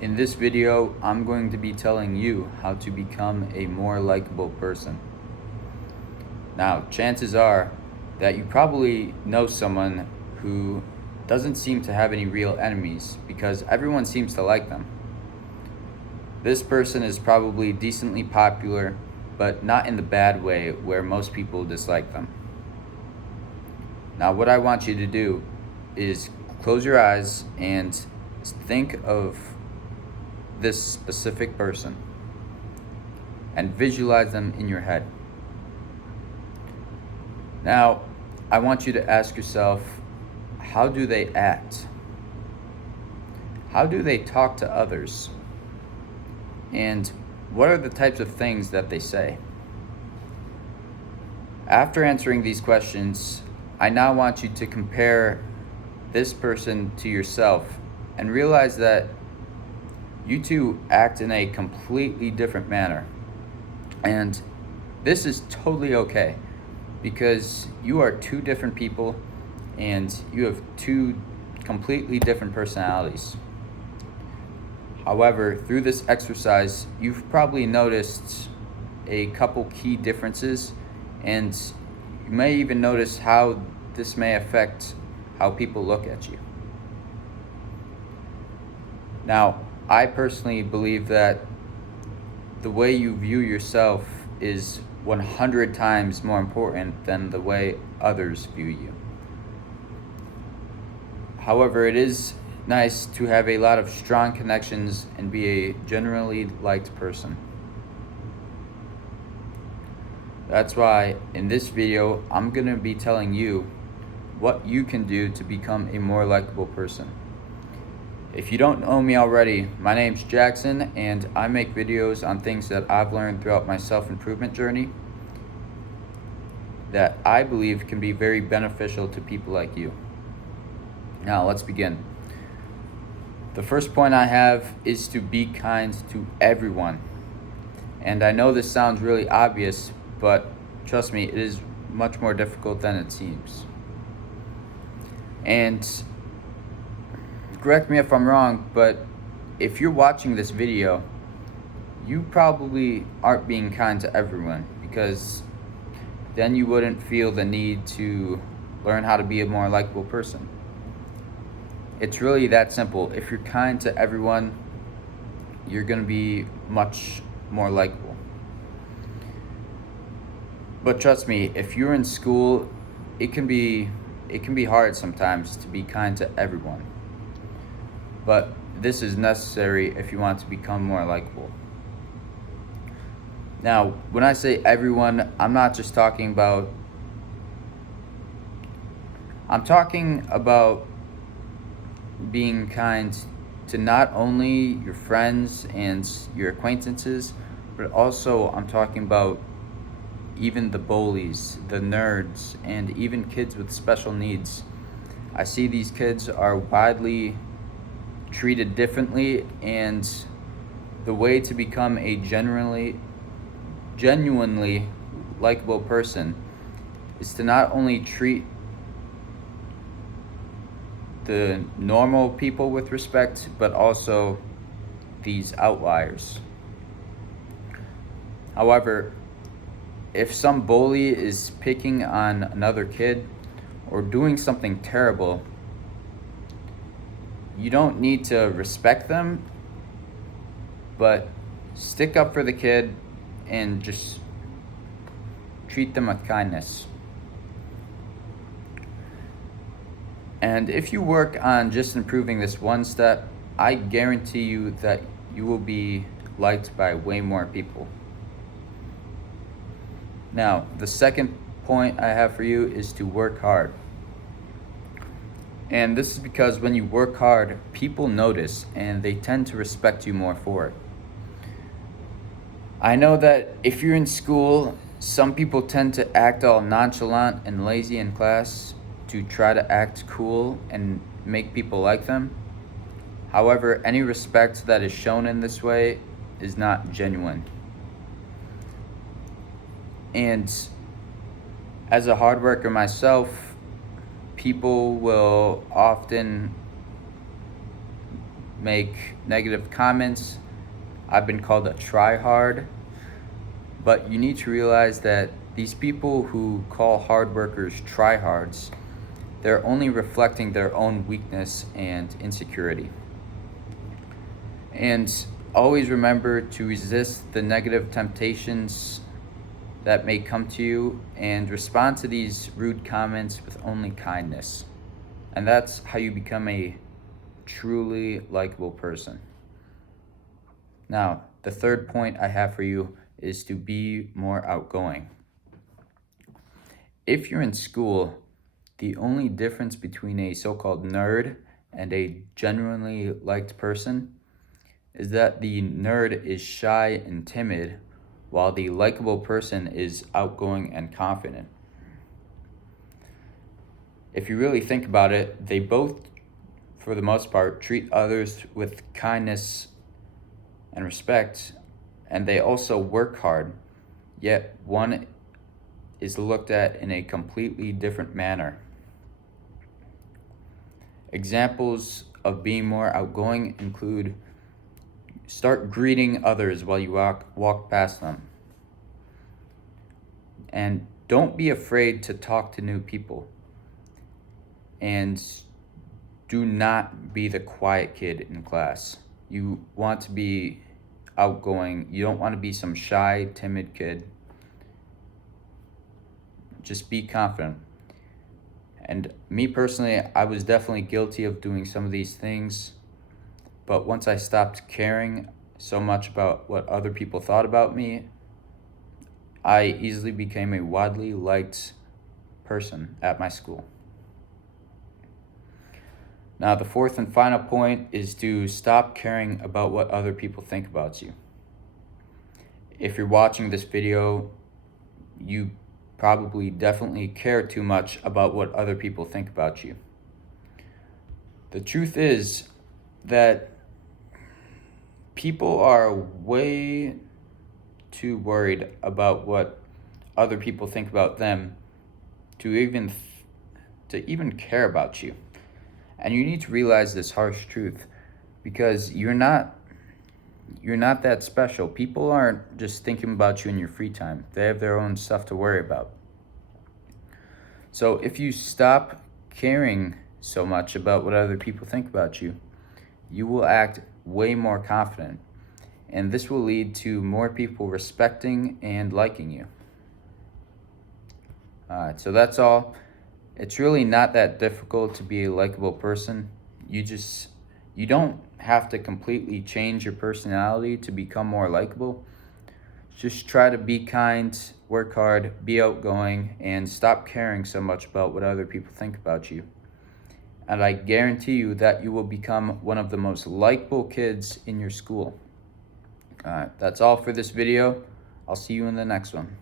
In this video, I'm going to be telling you how to become a more likable person. Now, chances are that you probably know someone who doesn't seem to have any real enemies because everyone seems to like them. This person is probably decently popular, but not in the bad way where most people dislike them. Now, what I want you to do is close your eyes and think of this specific person and visualize them in your head. Now, I want you to ask yourself, how do they act? How do they talk to others? And what are the types of things that they say? After answering these questions, I now want you to compare this person to yourself and realize that you two act in a completely different manner. And this is totally okay because you are two different people and you have two completely different personalities. However, through this exercise, you've probably noticed a couple key differences, and you may even notice how this may affect how people look at you. Now, I personally believe that the way you view yourself is 100 times more important than the way others view you. However, it is nice to have a lot of strong connections and be a generally liked person. That's why in this video, I'm going to be telling you what you can do to become a more likable person. If you don't know me already, my name's Jackson and I make videos on things that I've learned throughout my self-improvement journey that I believe can be very beneficial to people like you. Now, let's begin. The first point I have is to be kind to everyone. And I know this sounds really obvious, but trust me, it is much more difficult than it seems. And correct me if I'm wrong, but if you're watching this video, you probably aren't being kind to everyone because then you wouldn't feel the need to learn how to be a more likable person. It's really that simple. If you're kind to everyone, you're going to be much more likable. But trust me, if you're in school, it can be hard sometimes to be kind to everyone. But this is necessary if you want to become more likable. Now, when I say everyone, I'm talking about being kind to not only your friends and your acquaintances, but also I'm talking about even the bullies, the nerds, and even kids with special needs. I see these kids are widely treated differently, and the way to become a genuinely likable person is to not only treat the normal people with respect, but also these outliers. However, if some bully is picking on another kid or doing something terrible, you don't need to respect them, but stick up for the kid and just treat them with kindness. And if you work on just improving this one step, I guarantee you that you will be liked by way more people. Now, the second point I have for you is to work hard. And this is because when you work hard, people notice and they tend to respect you more for it. I know that if you're in school, some people tend to act all nonchalant and lazy in class to try to act cool and make people like them. However, any respect that is shown in this way is not genuine. And as a hard worker myself, people will often make negative comments. I've been called a tryhard, but you need to realize that these people who call hard workers tryhards, they're only reflecting their own weakness and insecurity. And always remember to resist the negative temptations that may come to you and respond to these rude comments with only kindness. And that's how you become a truly likable person. Now, the third point I have for you is to be more outgoing. If you're in school, the only difference between a so-called nerd and a genuinely liked person is that the nerd is shy and timid, while the likable person is outgoing and confident. If you really think about it, they both, for the most part, treat others with kindness and respect, and they also work hard, yet one is looked at in a completely different manner. Examples of being more outgoing include start greeting others while you walk past them. And don't be afraid to talk to new people. And do not be the quiet kid in class. You want to be outgoing. You don't want to be some shy, timid kid. Just be confident. And me personally, I was definitely guilty of doing some of these things. But once I stopped caring so much about what other people thought about me, I easily became a widely liked person at my school. Now, the fourth and final point is to stop caring about what other people think about you. If you're watching this video, you probably definitely care too much about what other people think about you. The truth is that people are way too worried about what other people think about them to even care about you. And you need to realize this harsh truth, because you're not that special. People aren't just thinking about you in your free time. They have their own stuff to worry about. So if you stop caring so much about what other people think about you, you will act way more confident. And this will lead to more people respecting and liking you. So that's all. It's really not that difficult to be a likable person. You don't have to completely change your personality to become more likable. Just try to be kind, work hard, be outgoing, and stop caring so much about what other people think about you. And I guarantee you that you will become one of the most likable kids in your school. That's all for this video. I'll see you in the next one.